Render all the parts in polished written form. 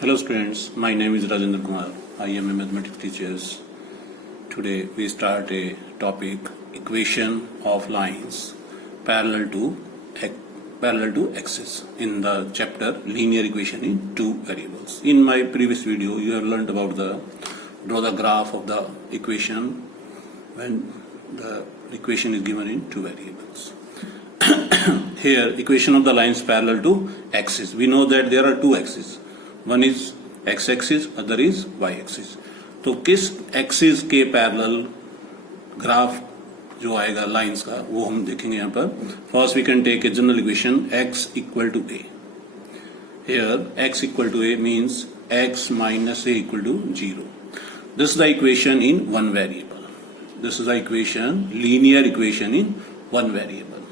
Hello students, my name is Rajendra Kumar. I am a mathematics teacher. Today we start a topic equation of lines parallel to axis in the chapter linear equation in two variables. In my previous video you have learned about draw the graph of the equation when the equation is given in two variables. Here equation of the lines parallel to axis. We know that there are two axes. One is x axis, other is y axis. तो किस axis के parallel graph जो आएगा lines का वो हम देखेंगे यहाँ पर. First we can take a general equation x equal to a. Here x equal to a means x minus a equal to 0. This is the equation in one variable. This is the equation, linear equation in one variable.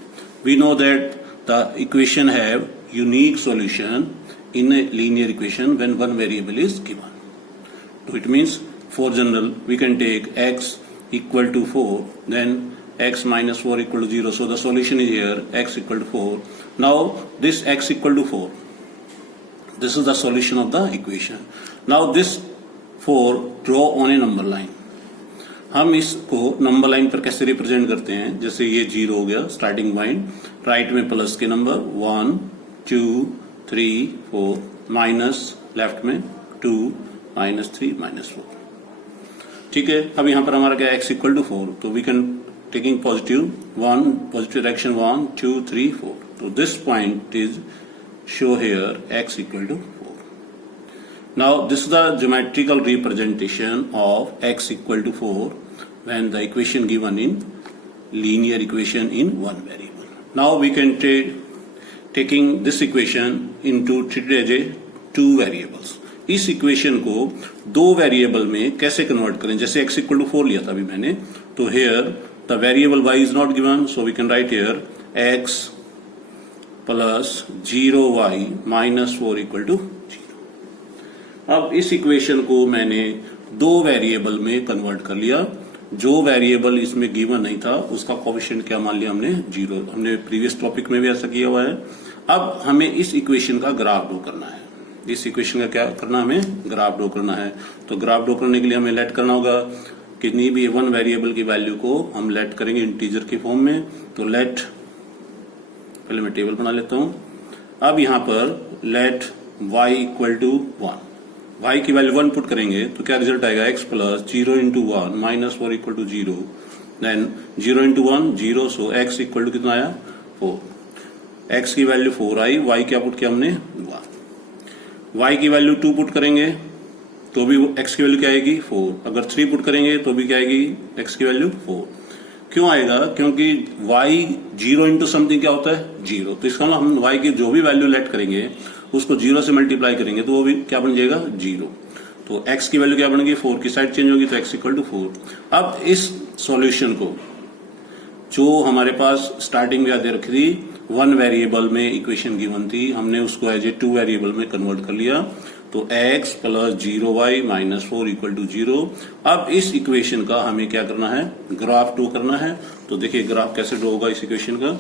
We know that the equation have unique solution in a linear equation when one variable is given. So it means for general we can take x equal to 4, then x minus 4 equal to 0. So the solution is here x equal to 4. Now this x equal to 4. This is the solution of the equation. Now this 4 draw on a number line. हम इसको number line पर कैसे represent करते हैं. जैसे ये 0 हो गया स्टार्टिंग पॉइंट, राइट में प्लस के नंबर 1 2 3 4, माइनस लेफ्ट में 2 -3 -4. ठीक है. अब यहां पर हमारा क्या x इक्वल टू 4, तो we can taking positive direction 1 2 3 4. तो this point is show here x equal to 4. Now this is the geometrical representation of x equal to 4 when the equation given in linear equation in one variable. Now we can taking this equation into treated as a two variables. इस equation को दो variable में कैसे convert करें. जैसे x equal to 4 लिया था अभी मैंने, तो here the variable y is not given, so we can write here x plus 0y minus 4 equal to 0. अब इस इक्वेशन को मैंने दो वेरिएबल में कन्वर्ट कर लिया. जो वेरिएबल इसमें गिवन नहीं था उसका कोएफिशिएंट क्या मान लिया हमने 0. हमने प्रीवियस टॉपिक में भी ऐसा किया हुआ है. अब हमें इस इक्वेशन का ग्राफ ड्रॉ करना है. इस इक्वेशन का क्या करना, हमें ग्राफ ड्रॉ करना है. तो ग्राफ ड्रॉ करने के लिए हमें लेट करना होगा. कितनी भी वन वेरिएबल की वैल्यू को हम लेट करेंगे इंटीजर के फॉर्म में. तो लेट, पहले मैं टेबल बना लेता हूं. अब यहां पर let y equal to 1, y की वैल्यू 1 पुट करेंगे तो क्या रिजल्ट आएगा x plus 0 into 1 minus 4 equal to 0. Then 0 into 1 0, so x equal to कितना आया 4. x की वैल्यू 4 आई, y क्या पुट किया हमने 1. y की वैल्यू 2 पुट करेंगे तो भी x की वैल्यू क्या आएगी 4. अगर 3 पुट करेंगे तो भी क्या आएगी x की वैल्यू 4. क्यों आएगा, क्योंकि y 0 इंटू समथिंग क्या होता है 0. तो इसका मतलब हम y की जो भी वैल्यू लेट करेंगे उसको 0 से मल्टीप्लाई करेंगे तो वो भी क्या बन जाएगा 0. तो x की वैल्यू क्या बनेगी 4 की साइड चेंज होगी तो x इक्वल टू 4. अब इस सॉल्यूशन को जो हमारे पास स्टार्टिंग में याद रखी थी, वन वेरिएबल में इक्वेशन गिवन थी, हमने उसको एज ए टू वेरिएबल में कन्वर्ट कर लिया. तो x plus 0y minus 4 equal to 0. अब इस इक्वेशन का हमें क्या करना है, ग्राफ ड्रॉ करना है. तो देखिए ग्राफ कैसे ड्रॉ होगा इस इक्वेशन का.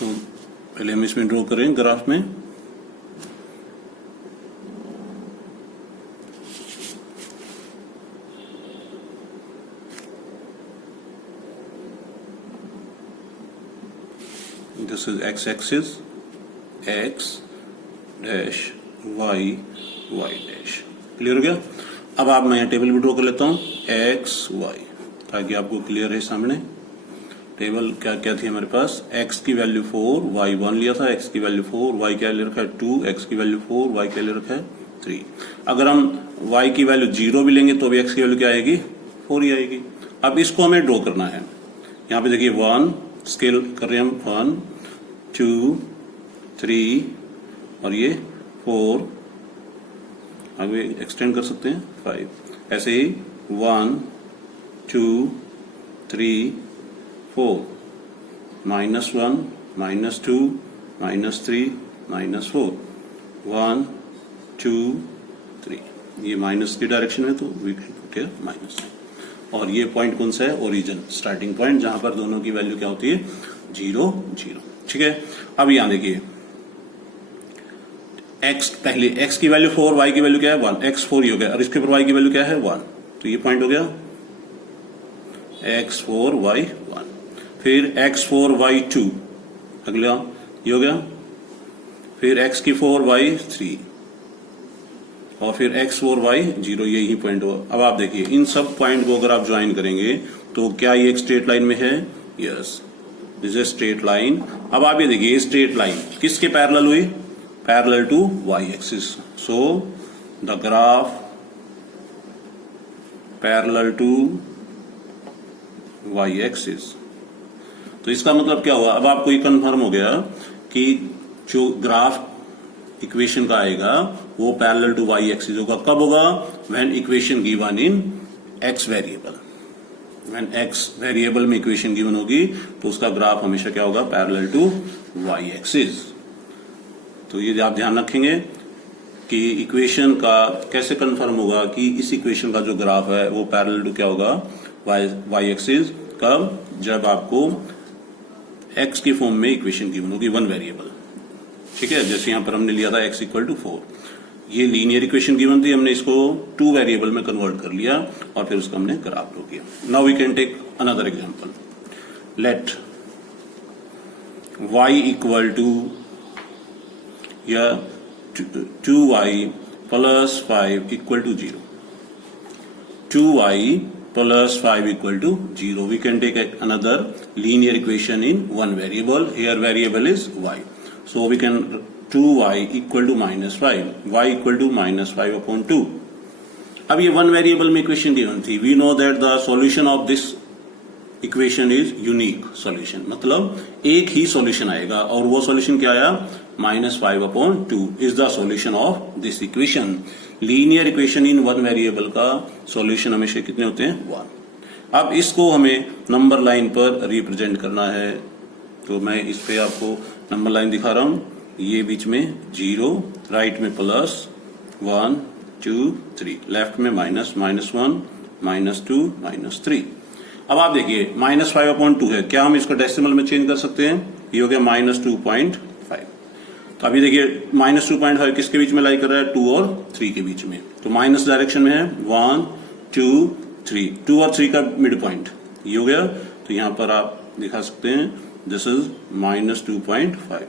तो पहले हम इसमें ड्रॉ करें ग्राफ में. This is x axis, x dash y y dash. Clear हो गया. अब आप मैं टेबल भी ड्रॉ कर लेता हूं x y ताकि आपको क्लियर है सामने. टेबल क्या क्या थी हमारे पास, x की वैल्यू 4, y 1 लिया था, x की वैल्यू 4, y क्या ले रखा है 2, x की वैल्यू 4, y क्या ले रखा है 3. अगर हम y की वैल्यू 0 भी लेंगे तो भी x की वैल्यू क्या आएगी 4 ही आएगी. अब इसको हमें ड्रॉ करना है. यहाँ पे देखिए 1 स्केल कर रहे हैं हम, 1 2 3 और ये 4, आगे एक्सटेंड कर सकते हैं 5. ऐसे ही 1 2 3 4, -1 -2 -3 -4, 1 2 3. ये माइनस की डायरेक्शन है तो we can put here minus. और ये पॉइंट कौन सा है, ओरिजिन, स्टार्टिंग पॉइंट, जहां पर दोनों की वैल्यू क्या होती है 0 0. ठीक है. अब यहां देखिए एक्स पहले एक्स की वैल्यू 4, वाई की वैल्यू क्या है 1, एक्स 4 ही हो गया, और इसके ऊपर वाई की वैल्यू क्या है 1, तो ये पॉइंट हो गया एक्स 4 वाई 1। फिर एक्स 4 वाई 2 अगला ये हो गया, फिर एक्स की 4 वाई 3 और फिर एक्स 4 वाई 0, यही पॉइंट होगा। अब आप देखिए इन सब पॉइंट को अगर आप ज्वाइन करेंगे तो क्या ये एक स्ट्रेट लाइन में है? Yes, this is straight line. अब आप ये देखिए स्ट्रेट लाइन किसके पैरेलल हुई? Parallel to Y axis. So the graph parallel to Y axis. तो इसका मतलब क्या हुआ? अब आपको ये कंफर्म हो गया कि जो ग्राफ इक्वेशन का आएगा वो पैरेलल टू वाई एक्सिस होगा। कब होगा? When equation given in X variable. When X variable में इक्वेशन गिवन होगी तो उसका ग्राफ हमेशा क्या होगा? Parallel to Y axis. तो ये आप ध्यान रखेंगे कि इक्वेशन का कैसे कंफर्म होगा कि इस इक्वेशन का जो ग्राफ है वो पैरेलल टू क्या होगा? Y axis. कब? जब आपको एक्स की फॉर्म में इक्वेशन गिवन होगी वन वेरिएबल। ठीक है, जैसे यहां पर हमने लिया था x इक्वल टू 4, ये लीनियर इक्वेशन गिवन थी, हमने इसको 2 वेरिएबल में कन्वर्ट कर लिया और फिर उसका हमने ग्राफ ड्रॉ किया। Now we can take another example. Let y equal to या 2y plus 5 equal to 0, 2y plus 5 equal to 0. We can take another linear equation in one variable. Here variable is y. So we can 2y equal to minus 5. y equal to minus 5 upon 2. अब ये one variable में equation given थी. We know that the solution of this equation is unique solution. मतलब एक ही solution आएगा और वो solution क्या आया? minus 5 upon 2 is the solution of this equation. Linear equation in one variable का सॉल्यूशन हमेशा कितने होते हैं? 1। अब इसको हमें नंबर लाइन पर रिप्रेजेंट करना है, तो मैं इस पे आपको नंबर लाइन दिखा रहा हूं। ये बीच में 0, राइट में प्लस 1 2 3, लेफ्ट में माइनस -1 -2 -3। अब आप देखिए -5/2 है, क्या हम इसको डेसिमल में चेंज कर सकते हैं? ये हो गया -2.5। तो अभी देखिए -2.5 किसके बीच में लाई कर रहा है? 2 और 3 के बीच में। तो माइनस डायरेक्शन में है 1 2 3, 2 और 3 का मिड पॉइंट ये हो गया। तो यहां पर आप दिखा सकते हैं this is -2.5,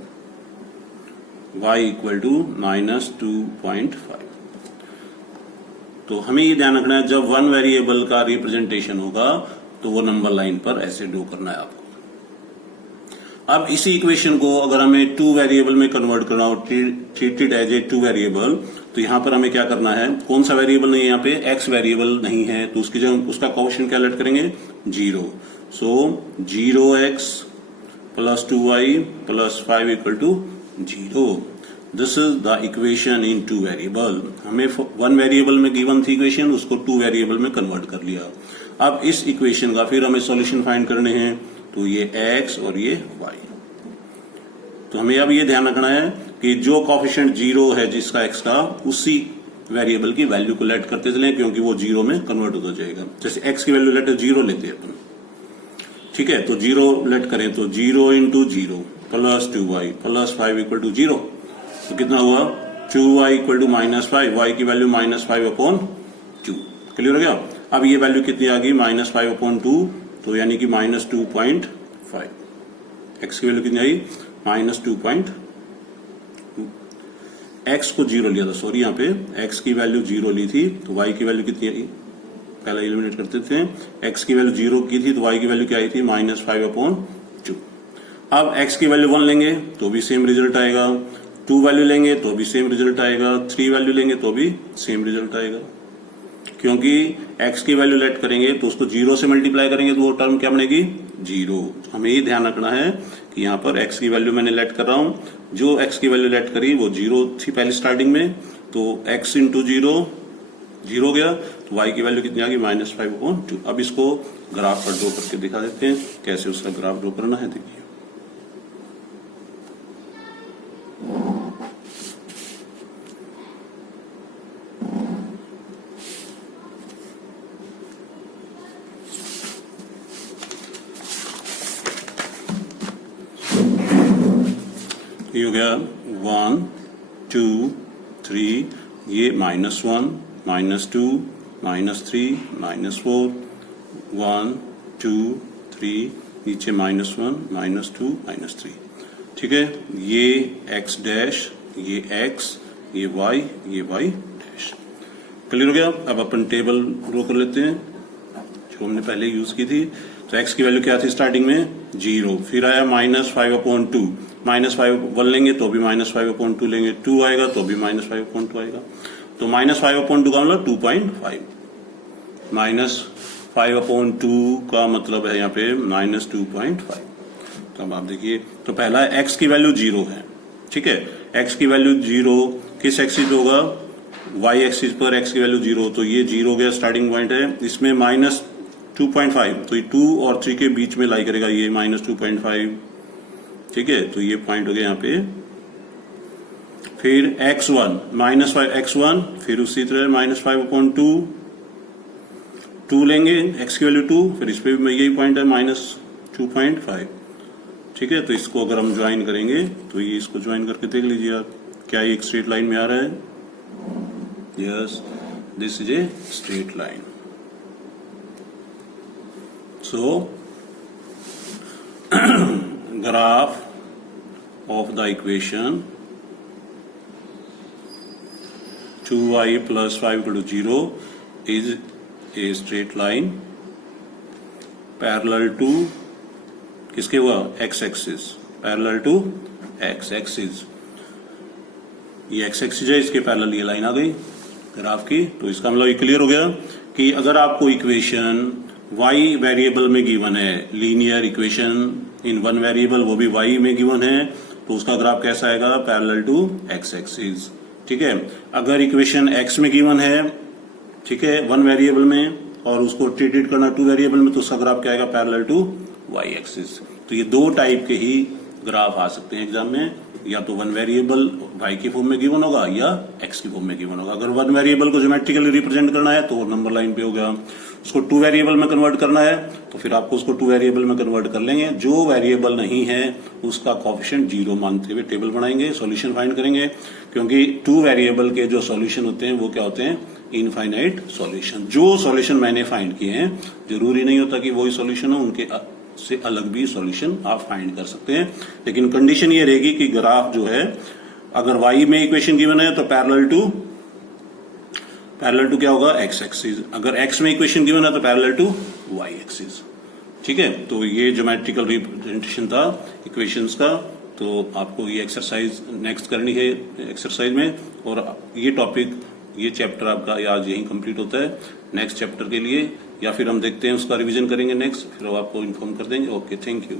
y equal to -2.5। तो हमें ये ध्यान रखना है जब वन वेरिएबल का रिप्रेजेंटेशन होगा तो वो नंबर लाइन पर ऐसे ड्रॉ करना है आपको। अब इसी इक्वेशन को अगर हमें 2 वेरिएबल में कन्वर्ट करना हो, ट्रीटेड एज ए 2 वेरिएबल, तो यहां पर हमें क्या करना है? कौन सा वेरिएबल नहीं है यहाँ पे? x वेरिएबल नहीं है, तो उसकी जब उसका कोएफिशिएंट क्या लेट करेंगे? 0। So 0x plus 2y plus 5 equal to 0। This is the equation in 2 variable. हमें वन वेरिएबल में गिवन थी इक्वेशन, उसको 2 वेरिएबल में कन्वर्ट कर लिया। अब इस इक्वेशन का फिर हमें सॉल्यूशन फाइंड करने हैं, तो ये x और ये y। तो हमें अब ये ध्यान रखना है कि जो कोएफिशिएंट 0 है जिसका x का, उसी वेरिएबल की वैल्यू को लेट करते चलें क्योंकि वो 0 में कन्वर्ट होता जाएगा। जैसे x की वैल्यू लेट 0 लेते हैं अपन, ठीक है, तो 0 लेट करें तो 0 into 0 plus 2y plus 5 equal to 0। तो कितना हुआ? 2y इक्वल टू -5, y की वैल्यू -5/2। क्लियर हो गया? अब ये वैल्यू कितनी आ गई? -5/2, तो यानी कि -2.5। x की वैल्यू कितनी आई? -2. x को 0 लिया था, सॉरी, यहाँ पे x की वैल्यू 0 ली थी, तो y की वैल्यू कितनी आई? पहले एलिमिनेट करते थे। x की वैल्यू 0 की थी तो y की वैल्यू क्या आई थी? -5/2। अब x की वैल्यू 1 लेंगे तो भी सेम रिजल्ट आएगा, 2 वैल्यू लेंगे तो भी सेम रिजल्ट आएगा, 3 वैल्यू लेंगे तो भी सेम रिजल्ट आएगा। क्योंकि x की वैल्यू लेट करेंगे तो उसको 0 से मल्टीप्लाई करेंगे तो वो टर्म क्या बनेगी? 0। हमें ये ध्यान रखना है कि यहाँ पर x की वैल्यू मैंने लेट कर रहा हूं, जो x की वैल्यू लेट करी वो 0 थी पहले स्टार्टिंग में, तो x इंटू 0 0 गया, तो y की वैल्यू कितनी आ गई? -5/2। अब इसको ग्राफ पर ड्रॉ करके दिखा देते हैं कैसे उसका ग्राफ ड्रॉ करना है। देखिए ये हो गया 1 2 3, ये -1, -2, -3, -4, 1, 2, 3, नीचे -1, -2, -3। ठीक है, ये x डैश, ये x, ये y, ये y डैश। क्लियर हो गया? अब अपन टेबल ड्रॉ कर लेते हैं जो हमने पहले यूज की थी। तो x की वैल्यू क्या थी स्टार्टिंग में? 0, फिर आया -5/2, -5 लेंगे तो भी -5/2 लेंगे, 2 आएगा तो भी -5/2 आएगा। तो -5/2 का मतलब 2.5, -5/2 का मतलब है यहाँ पे -2.5। तो अब आप देखिए, तो पहला x की वैल्यू 0 है, ठीक है। x की वैल्यू 0 किस एक्सिस होगा? y एक्सिस पर x की वैल्यू 0, तो ये 0 हो गया, स्टार्टिंग पॉइंट है। इसमें -2.5, तो ये 2 और 3 के बीच में लाई करेगा, ये -2.5, ठीक है। तो ये पॉइंट हो गया यहाँ पे। फिर x1 -5x1, फिर उसी तरह -5/2, 2 लेंगे, x की वैल्यू 2, फिर इस पे भी यही पॉइंट है -2.5, ठीक है। तो इसको अगर हम ज्वाइन करेंगे तो ये इसको ज्वाइन करके देख लीजिए आप, क्या ये एक स्ट्रेट लाइन में आ रहा है? Yes, this is a straight line. So graph of the equation 2y + 5 = 0 is a straight line parallel to किसके हुआ? x axis, parallel to x axis. ये x एक्सिस है, इसके पैरेलल ये लाइन आ गई ग्राफ की। तो इसका मतलब ये क्लियर हो गया कि अगर आपको इक्वेशन y वेरिएबल में गिवन है, linear equation in one variable, वो भी y में गिवन है, तो उसका ग्राफ कैसा आएगा? पैरेलल टू x एक्सिस, ठीक है। अगर इक्वेशन x में गिवन है, ठीक है, वन वेरिएबल में, और उसको ट्रीटेड करना टू वेरिएबल में, तो उसका ग्राफ क्या आएगा? Parallel to y axis. तो ये दो टाइप के ही ग्राफ आ सकते हैं एग्जाम में, या तो वन वेरिएबल y की फॉर्म में गिवन होगा या x की फॉर्म में गिवन होगा। अगर वन वेरिएबल को ज्योमेट्रिकली रिप्रेजेंट करना है तो नंबर लाइन पे हो गया, उसको टू वेरिएबल में कन्वर्ट करना है तो फिर आपको उसको टू वेरिएबल में कन्वर्ट कर लेंगे। जो वेरिएबल नहीं है उसका कोएफिशिएंट 0 मानते हुए टेबल बनाएंगे, सॉल्यूशन फाइंड करेंगे, क्योंकि टू वेरिएबल के जो सॉल्यूशन होते हैं वो क्या होते हैं? Infinite solution. जो सॉल्यूशन मैंने फाइंड किए हैं जरूरी नहीं होता कि वही सॉल्यूशन हो, उनके से अलग भी सॉल्यूशन आप फाइंड कर सकते हैं, लेकिन कंडीशन ये रहेगी कि ग्राफ जो है, अगर y में इक्वेशन गिवन है तो पैरेलल टू क्या होगा? x axis. अगर x में इक्वेशन गिवन है तो पैरेलल टू y एक्सिस, ठीक है। तो ये ज्योमेट्रिकल रिप्रेजेंटेशन था इक्वेशंस का। तो आपको ये एक्सरसाइज नेक्स्ट करनी है एक्सरसाइज में, और ये टॉपिक, ये चैप्टर आपका आज यहीं कंप्लीट होता है। नेक्स्ट चैप्टर के लिए या फिर हम देखते हैं उसका रिवीजन करेंगे नेक्स्ट, फिर आपको इन्फॉर्म कर देंगे। Okay, thank you.